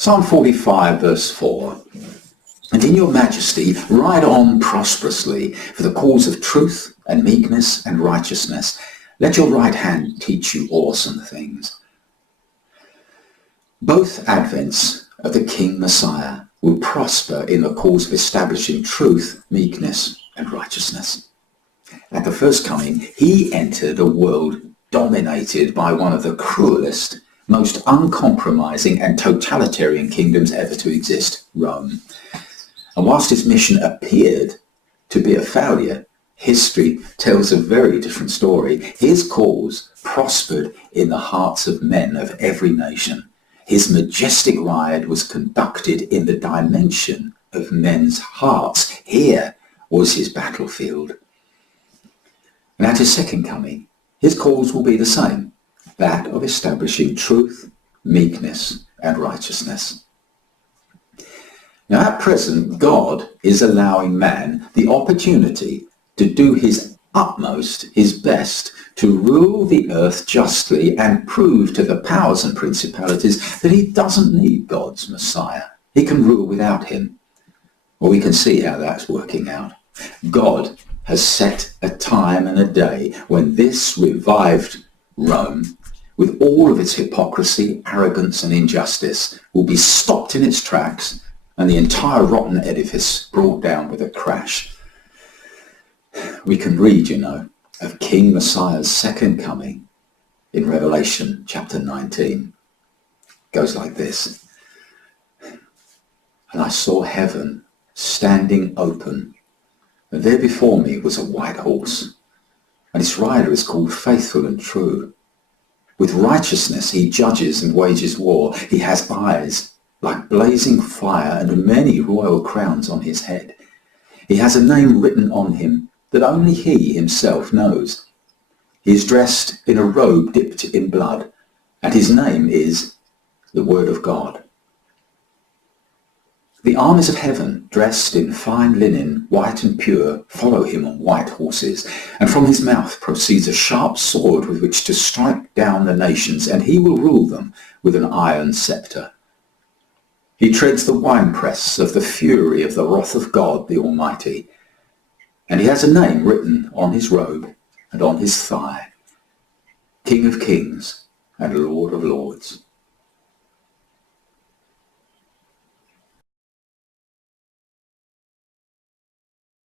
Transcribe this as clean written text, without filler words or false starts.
Psalm 45 verse 4. And in your majesty ride on prosperously for the cause of truth and meekness and righteousness. Let your right hand teach you awesome things. Both advents of the King Messiah will prosper in the cause of establishing truth, meekness and righteousness. At the first coming, he entered a world dominated by one of the cruelest, most uncompromising and totalitarian kingdoms ever to exist, Rome. And whilst his mission appeared to be a failure, history tells a very different story. His cause prospered in the hearts of men of every nation. His majestic ride was conducted in the dimension of men's hearts. Here was his battlefield. And at his second coming, his cause will be the same, that of establishing truth, meekness, and righteousness. Now at present, God is allowing man the opportunity to do his utmost, his best, to rule the earth justly and prove to the powers and principalities that he doesn't need God's Messiah. He can rule without him. Well, we can see how that's working out. God has set a time and a day when this revived Rome, with all of its hypocrisy, arrogance and injustice, will be stopped in its tracks and the entire rotten edifice brought down with a crash. We can read, of King Messiah's second coming in Revelation chapter 19. It goes like this. And I saw heaven standing open, and there before me was a white horse, and its rider is called Faithful and True. With righteousness he judges and wages war. He has eyes like blazing fire and many royal crowns on his head. He has a name written on him that only he himself knows. He is dressed in a robe dipped in blood, and his name is the Word of God. The armies of heaven, dressed in fine linen, white and pure, follow him on white horses, and from his mouth proceeds a sharp sword with which to strike down the nations, and he will rule them with an iron scepter. He treads the winepress of the fury of the wrath of God the Almighty, and he has a name written on his robe and on his thigh, King of Kings and Lord of Lords.